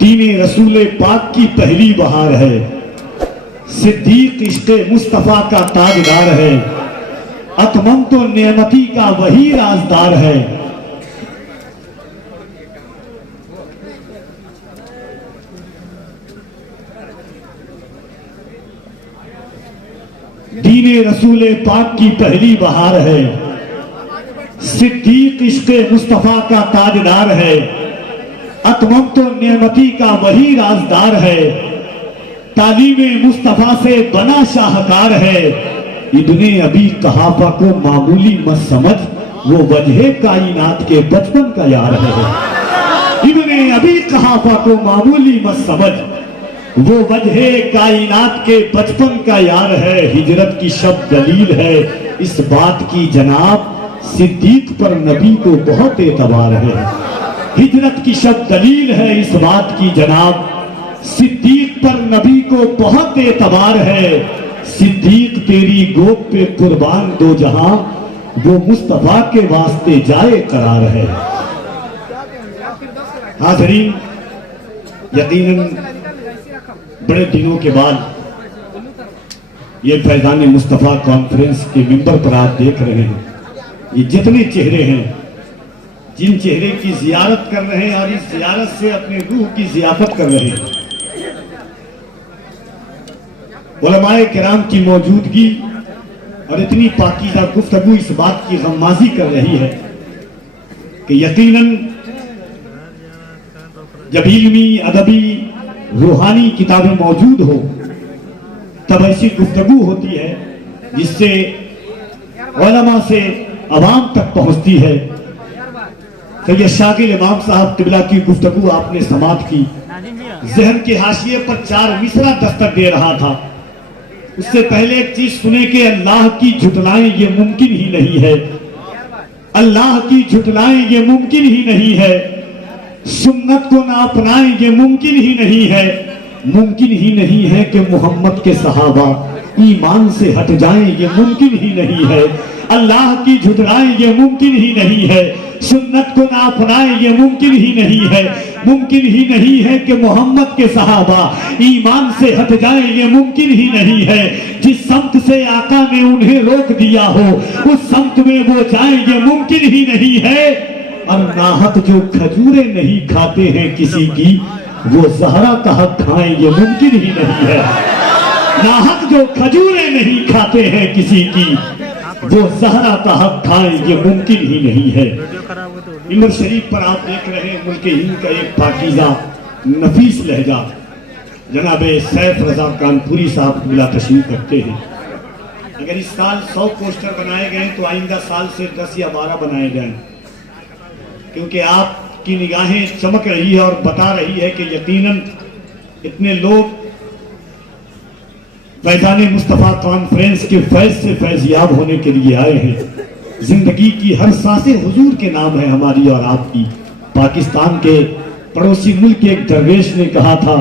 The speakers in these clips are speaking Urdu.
دین رسول پاک کی پہلی بہار ہے، صدیق عشق مصطفیٰ کا تاجدار ہے، اتممت نعمتی کا وہی رازدار ہے۔ دین رسول پاک کی پہلی بہار ہے، صدیق عشق مصطفیٰ کا تاجدار ہے، اتممت نعمتی کا وہی رازدار ہے، تعلیم مصطفیٰ سے بنا شاہکار ہے۔ ابن ابی قحافہ کو معمولی مت سمجھ، وہ وجہ کائنات کے بچپن کا یار ہے۔ ابن ابی قحافہ کو معمولی مت سمجھ، وہ وجہ کائنات کے بچپن کا یار ہے۔ ہجرت کی شب دلیل ہے اس بات کی جناب، صدیق پر نبی کو بہت اعتبار ہے۔ ہجرت کی شب دلیل ہے اس بات کی جناب، صدیق پر نبی کو بہت اعتبار ہے۔ صدیق تیری گود پہ قربان دو جہاں، وہ مصطفیٰ کے واسطے جائے قرار ہے۔ حاضرین، یقیناً بڑے دنوں کے بعد یہ فیضان مصطفیٰ کانفرنس کے ممبر پر آپ دیکھ رہے ہیں، یہ جتنے چہرے ہیں، جن چہرے کی زیارت کر رہے ہیں اور اس زیارت سے اپنے روح کی ضیافت کر رہے ہیں، علماء کرام کی موجودگی اور اتنی پاکیزہ گفتگو اس بات کی غمازی کر رہی ہے کہ یقیناً جب علمی، ادبی، روحانی کتابیں موجود ہو تب ایسی گفتگو ہوتی ہے جس سے علماء سے عوام تک پہنچتی ہے۔ سید شاکر امام صاحب قبلہ کی گفتگو آپ نے سماعت کی، ذہن کے حاشیے پر 4 مصرع دستک دے رہا تھا۔ اس سے پہلے ایک چیز سنیں کہ اللہ کی جھٹلائیں یہ ممکن ہی نہیں ہے، اللہ کی جھٹلائیں یہ ممکن ہی نہیں ہے، سنت کو نہ اپنائیں یہ ممکن ہی نہیں ہے، ممکن ہی نہیں ہے کہ محمد کے صحابہ ایمان سے ہٹ جائیں یہ ممکن ہی نہیں ہے، اللہ کی جھٹلائیں یہ ممکن ہی نہیں ہے، سنت کو نہ اپنائیں یہ ممکن ہی نہیں ہے، ممکن ہی نہیں ہے کہ محمد کے صحابہ ایمان سے ہٹ جائیں یہ ممکن ہی نہیں ہے، جس سمت سے آقا نے انہیں روک دیا ہو اس سمت میں وہ جائیں یہ ممکن ہی نہیں ہے، اور ناحق جو کھجوریں نہیں کھاتے ہیں کسی کی وہ زہرا کا حق کھائیں یہ ممکن ہی نہیں ہے، ناحق جو کھجوریں نہیں کھاتے ہیں کسی کی وہ زہرا کا حق کھائیں یہ ممکن ہی نہیں ہے۔ ممبر شریف پر آپ دیکھ رہے ہیں ملک ہند کا ایک پاکیزہ نفیس لہجہ، جناب سیف رضا کانپوری صاحب بلا تشریف رکھتے ہیں۔ اگر اس سال 100 پوسٹر بنائے گئے تو آئندہ سال سے 10 یا 12 بنائے جائیں، کیونکہ آپ کی نگاہیں چمک رہی ہے اور بتا رہی ہے کہ یقیناً اتنے لوگ فیضان مصطفیٰ کانفرنس کے فیض سے فیضیاب ہونے کے لیے آئے ہیں۔ زندگی کی ہر سانسیں حضور کے نام ہے ہماری اور آپ کی۔ پاکستان کے پڑوسی ملک کے ایک درویش نے کہا تھا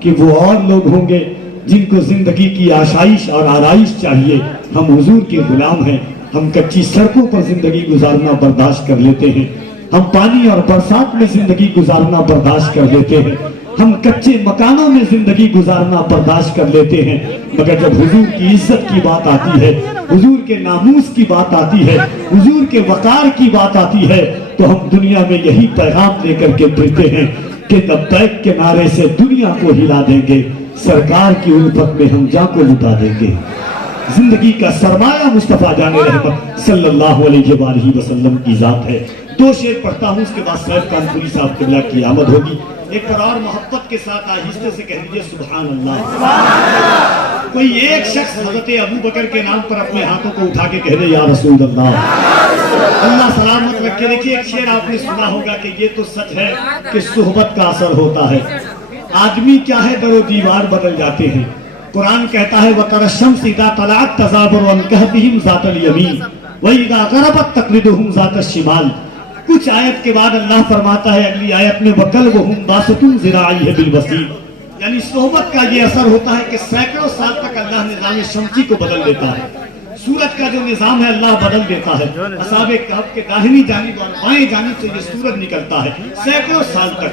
کہ وہ اور لوگ ہوں گے جن کو زندگی کی آشائش اور آرائش چاہیے، ہم حضور کے غلام ہیں، ہم کچی سڑکوں پر زندگی گزارنا برداشت کر لیتے ہیں، ہم پانی اور برسات میں زندگی گزارنا برداشت کر لیتے ہیں، ہم کچے مکانوں میں زندگی گزارنا برداشت کر لیتے ہیں، مگر جب حضور کی عزت کی بات آتی ہے، حضور کے ناموس کی بات آتی ہے، حضور کے وقار کی بات آتی ہے تو ہم دنیا میں یہی پیغام لے کر کے پھرتے ہیں کہ لبیک کے نعرے سے دنیا کو ہلا دیں گے، سرکار کی الفت میں ہم جاں کو لٹا دیں گے۔ زندگی کا سرمایہ مصطفیٰ جان رحمت صلی اللہ علیہ وآلہ وسلم کی ذات ہے۔ 2 شعر پڑھتا ہوں، اس کے بعد سیف کانپوری صاحب قبلہ کی آمد ہوگی۔ ایک بار اور محبت کے ساتھ آہستہ سے کہہ دیجئے سبحان اللہ۔ کوئی ایک شخص حضرت ابو بکر کے نام پر اپنے ہاتھوں کو اٹھا کے کہہ دے یا رسول اللہ۔ اللہ سلامت رکھے۔ دیکھیے ایک شعر آپ نے سنا ہوگا کہ یہ تو سچ ہے کہ صحبت کا اثر ہوتا ہے، آدمی کیا ہے در و دیوار بدل جاتے ہیں۔ قرآن کہتا ہے وَتَرَى الشَّمْسَ إِذَا طَلَعَتْ تَزَاوَرُ عَنْ كَهْفِهِمْ ذَاتَ الْيَمِينِ وَإِذَا غَرَبَتْ تَقْرِضُهُمْ ذَاتَ الشِّمَالِ۔ کچھ آیت کے بعد اللہ فرماتا ہے اگلی آیت میں وَقَلْبُهُمْ بَاسِطٌ ذِرَاعَيْهِ بِالْوَسِيطِ، یعنی صحبت کا یہ اثر ہوتا ہے کہ سینکڑوں سال تک اللہ نظام شمسی کو بدل دیتا ہے، سورج کا جو نظام ہے اللہ بدل دیتا ہے۔ اصحاب کہف کے داہنی جانب اور بائیں جانب سے یہ سورج نکلتا ہے سینکڑوں سال تک،